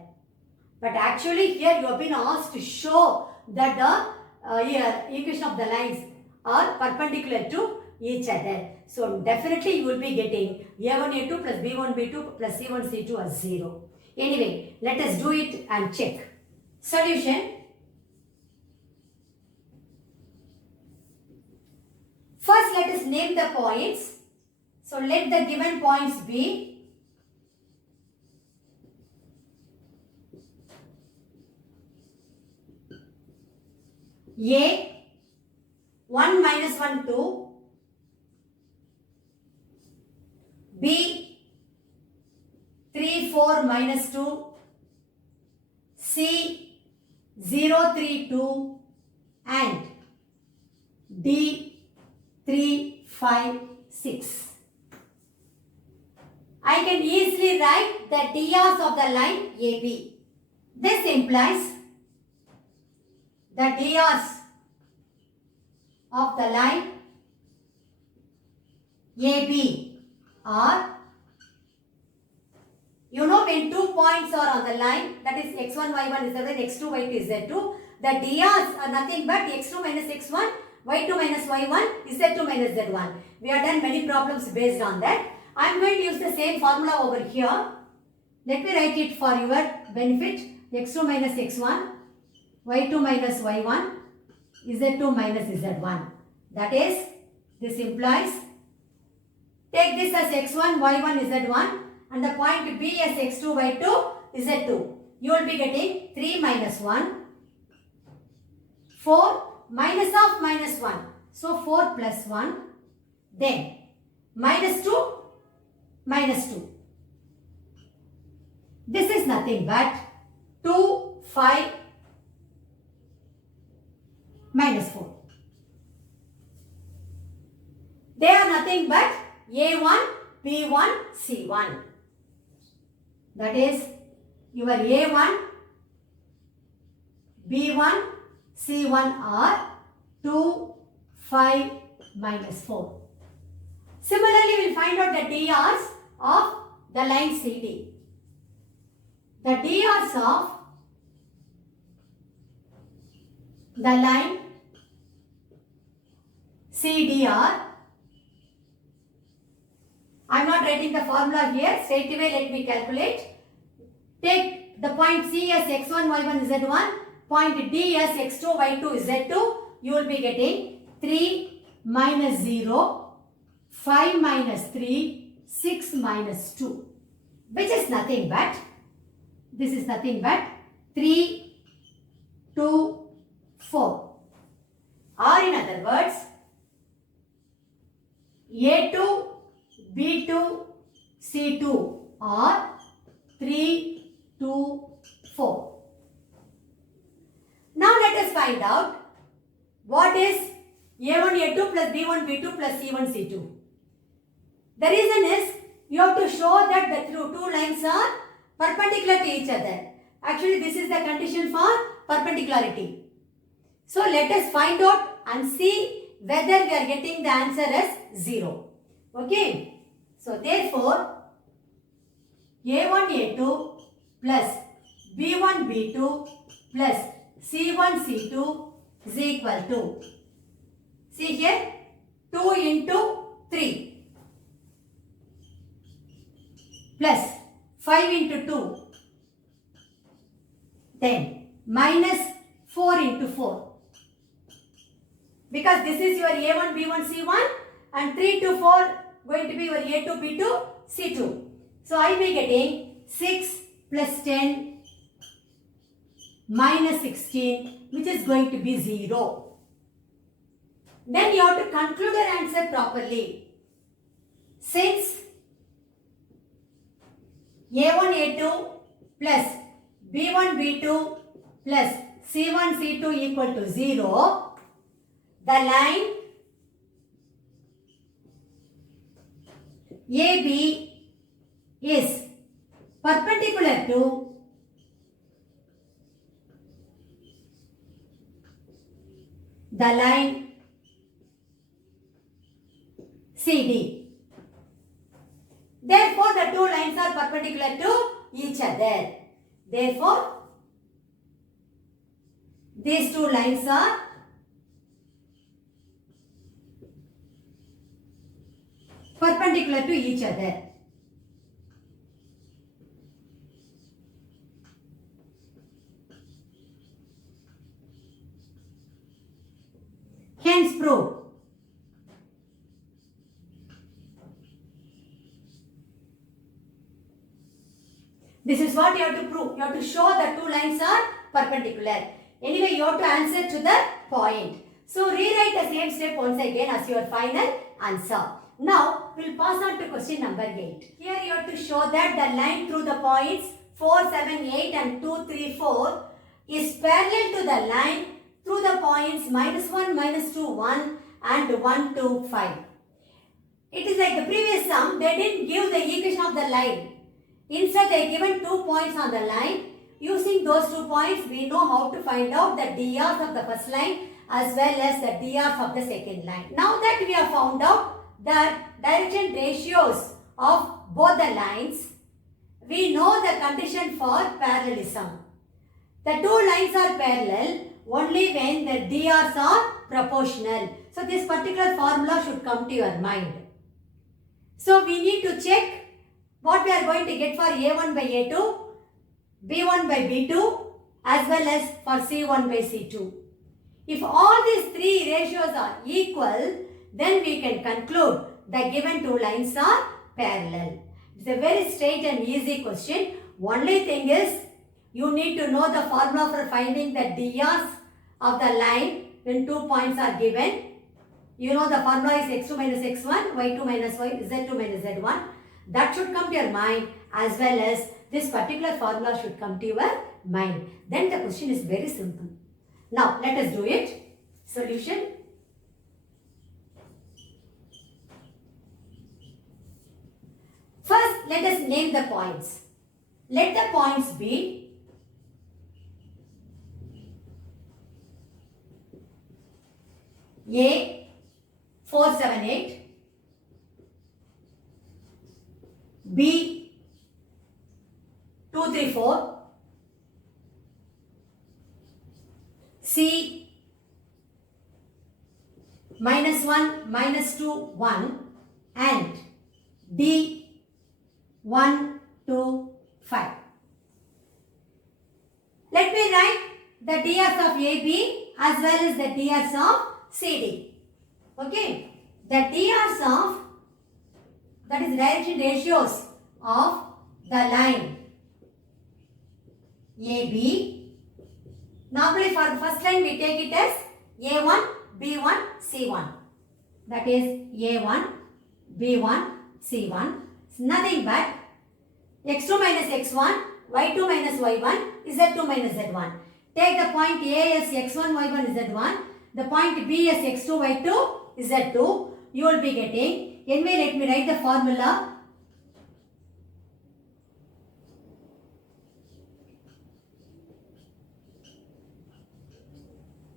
But actually here you have been asked to show that the equation of the lines are perpendicular to each other. So definitely you will be getting A1, A2 plus B1, B2 plus C1, C2 as 0. Anyway, let us do it and check. Solution. First let us name the points. So let the given points be A 1, minus 1, 2, B 3, 4, minus 2, C 0, 3, 2 and D 3, 5, 6. I can easily write the DRs of the line AB. This implies the DRs of the line AB are, you know, when 2 points are on the line, that is x1, y1, z1, x2, y2, z2, the DRs are nothing but x2 minus x1, y2 minus y1, z2 minus z1. We have done many problems based on that. I am going to use the same formula over here. Let me write it for your benefit. x2 minus x1, y2 minus y1, z2 minus z1. That is, this implies, take this as x1, y1, z1 and the point B as x2, y2, z2. You will be getting 3 minus 1, 4 minus of minus 1. So 4 plus 1, then minus 2, minus 2. This is nothing but 2, 5, minus 4. They are nothing but A1, B1, C1. That is, your A1, B1, C1 are 2, 5, minus 4. Similarly, we will find out the DRs of the line CD. The DRs of the line CDR. I am not writing the formula here. Straight away let me calculate. Take the point C as x1, y1, z1. Point D as x2, y2, z2. You will be getting 3 minus 0, 5 minus 3, 6 minus 2. Which is nothing but, this is nothing but 3, 2, 4. Or in other words, A2, B2, C2 are 3, 2, 4. Now let us find out what is A1, A2 plus B1, B2 plus C1, C2. The reason is you have to show that the two lines are perpendicular to each other. Actually, this is the condition for perpendicularity. So let us find out and see whether we are getting the answer as 0. Okay. So therefore, A1, A2 plus B1, B2 plus C1, C2 is equal to, see here, 2 into 3 plus 5 into 2, then minus 4 into 4. Because this is your A1, B1, C1 and 3 to 4 going to be your A2, B2, C2. So I will be getting 6 plus 10 minus 16, which is going to be 0. Then you have to conclude your answer properly. Since A1, A2 plus B1, B2 plus C1, C2 equal to 0, the line AB is perpendicular to the line CD. Therefore, the two lines are perpendicular to each other. Therefore, these two lines are perpendicular to each other. Hence proved. This is what you have to prove. You have to show that two lines are perpendicular. Anyway, you have to answer to the point. So, rewrite the same step once again as your final answer. Now, we will pass on to question number 8. Here you have to show that the line through the points 4, 7, 8 and 2, 3, 4 is parallel to the line through the points -1, -2, 1 and 1, 2, 5. It is like the previous sum, they didn't give the equation of the line. Instead, they given 2 points on the line. Using those 2 points, we know how to find out the DRs of the first line as well as the DRs of the second line. Now that we have found out the direction ratios of both the lines, we know the condition for parallelism. The two lines are parallel only when the DRs are proportional. So, this particular formula should come to your mind. So, we need to check what we are going to get for A1 by A2, B1 by B2 as well as for C1 by C2. If all these three ratios are equal, then we can conclude the given two lines are parallel. It's a very straight and easy question. Only thing is, you need to know the formula for finding the DRs of the line when 2 points are given. You know the formula is x2 minus x1, y2 minus y, z2 minus z1. That should come to your mind as well as this particular formula should come to your mind. Then the question is very simple. Now, let us do it. Solution. First, let us name the points. Let the points be A 4, 7, 8, B 2, 3, 4, C -1, -2, 1 and D 1, 2, 5. Let me write the DRs of AB as well as the DRs of CD. Okay, the DRs of, that is direction ratios of the line AB. Normally for the first line we take it as A1, B1, C1. That is A1, B1, C1. It's nothing but x2 minus x1, y2 minus y1, z2 minus z1. Take the point A as x1, y1, z1. The point B as x2, y2, z2. You will be getting, anyway, let me write the formula.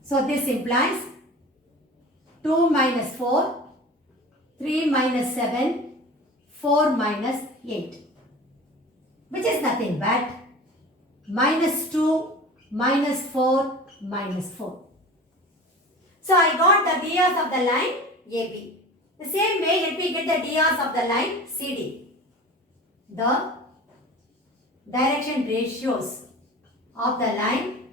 So this implies 2 minus 4, 3 minus 7, 4 minus 8, which is nothing but minus 2 minus 4 minus 4. So I got the DRs of the line AB. The same way, let me get the DRs of the line CD. The direction ratios of the line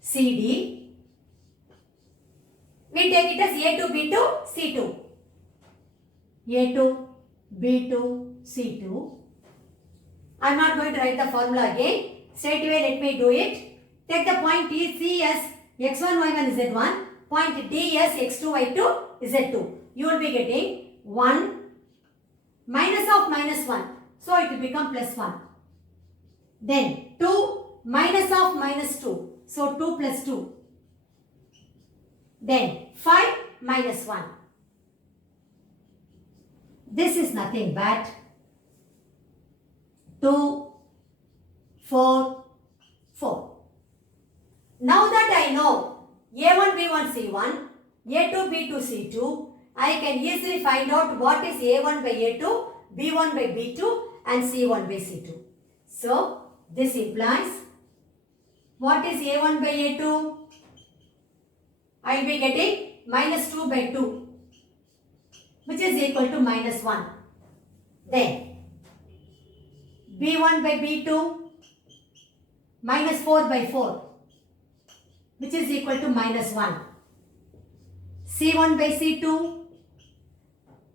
CD, we take it as A2, B2, C2. A2, B2, C2. I am not going to write the formula again. Straight away let me do it. Take the point C as x1, y1, z1. Point D as x2, y2, z2. You will be getting 1 minus of minus 1. So it will become plus 1. Then 2 minus of minus 2. So 2 plus 2. Then 5 minus 1. This is nothing but 2, 4, 4. Now that I know A1, B1, C1, A2, B2, C2, I can easily find out what is A1 by A2, B1 by B2 and C1 by C2. So this implies, what is A1 by A2? I will be getting minus 2 by 2, which is equal to minus 1. Then B1 by B2, minus 4 by 4, which is equal to minus 1. C1 by C2,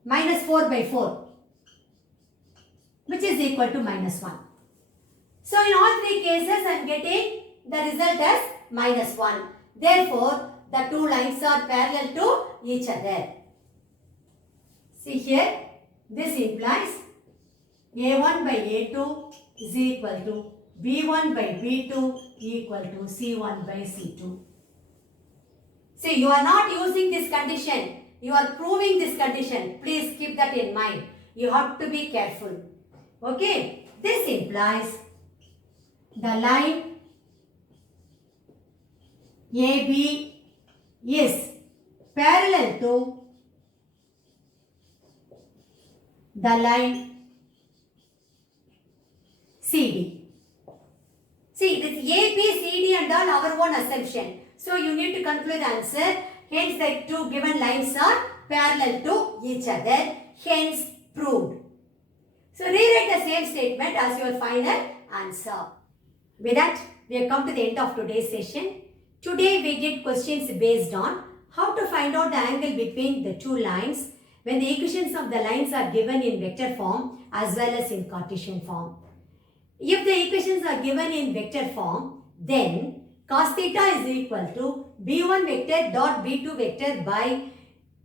minus 4 by 4, which is equal to minus 1. So in all three cases, I am getting the result as minus 1. Therefore, the two lines are parallel to each other. See here, this implies A1 by A2 is equal to B1 by B2 equal to C1 by C2. See, you are not using this condition. You are proving this condition. Please keep that in mind. You have to be careful. Okay. This implies the line AB is parallel to the line CD. See, this A, B, C, D and all our own assumption. So you need to conclude the answer. Hence the two given lines are parallel to each other. Hence proved. So rewrite the same statement as your final answer. With that, we have come to the end of today's session. Today we did questions based on how to find out the angle between the two lines when the equations of the lines are given in vector form as well as in Cartesian form. If the equations are given in vector form, then cos theta is equal to b1 vector dot b2 vector by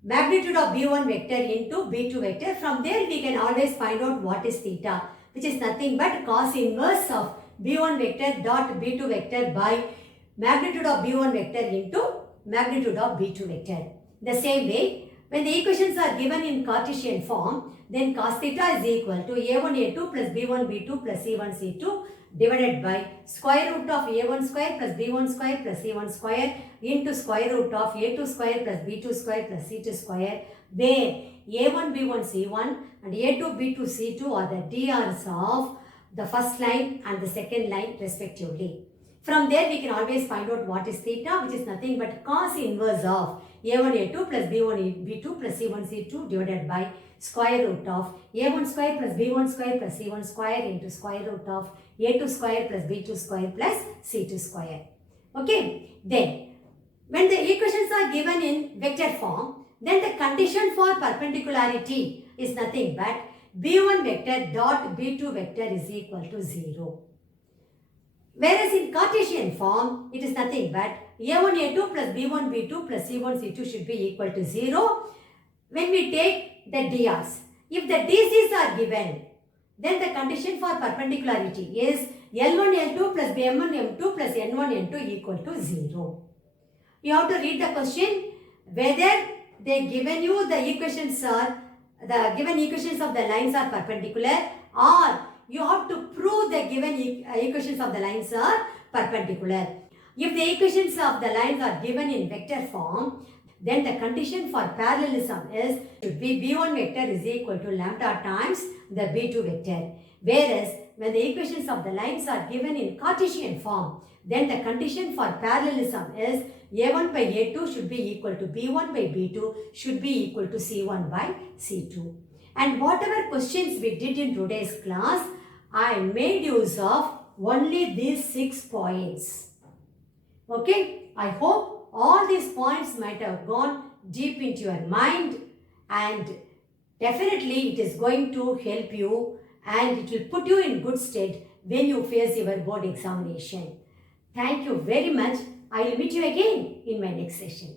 magnitude of b1 vector into b2 vector. From there we can always find out what is theta, which is nothing but cos inverse of b1 vector dot b2 vector by magnitude of b1 vector into magnitude of b2 vector. The same way, when the equations are given in Cartesian form, then cos theta is equal to a1 a2 plus b1 b2 plus c1 c2 divided by square root of a1 square plus b1 square plus c1 square into square root of a2 square plus b2 square plus c2 square, where a1 b1 c1 and a2 b2 c2 are the DRs of the first line and the second line respectively. From there we can always find out what is theta, which is nothing but cos inverse of a1 a2 plus b1 b2 plus c1 c2 divided by square root of a1 square plus b1 square plus c1 square into square root of a2 square plus b2 square plus c2 square. Okay. Then, when the equations are given in vector form, then the condition for perpendicularity is nothing but b1 vector dot b2 vector is equal to 0. Whereas in Cartesian form, it is nothing but a1 a2 plus b1 b2 plus c1 c2 should be equal to 0 when we take the DRs. If the DCs are given, then the condition for perpendicularity is L1 L2 plus M1 M2 plus N1 N2 equal to 0. You have to read the question whether they given you the equations are the given equations of the lines are perpendicular, or you have to prove the given equations of the lines are perpendicular. If the equations of the lines are given in vector form, then the condition for parallelism is B1 vector is equal to lambda times the B2 vector. Whereas when the equations of the lines are given in Cartesian form, then the condition for parallelism is A1 by A2 should be equal to B1 by B2 should be equal to C1 by C2. And whatever questions we did in today's class, I made use of only these 6 points. Okay, I hope all these points might have gone deep into your mind, and definitely it is going to help you and it will put you in good state when you face your board examination. Thank you very much. I will meet you again in my next session.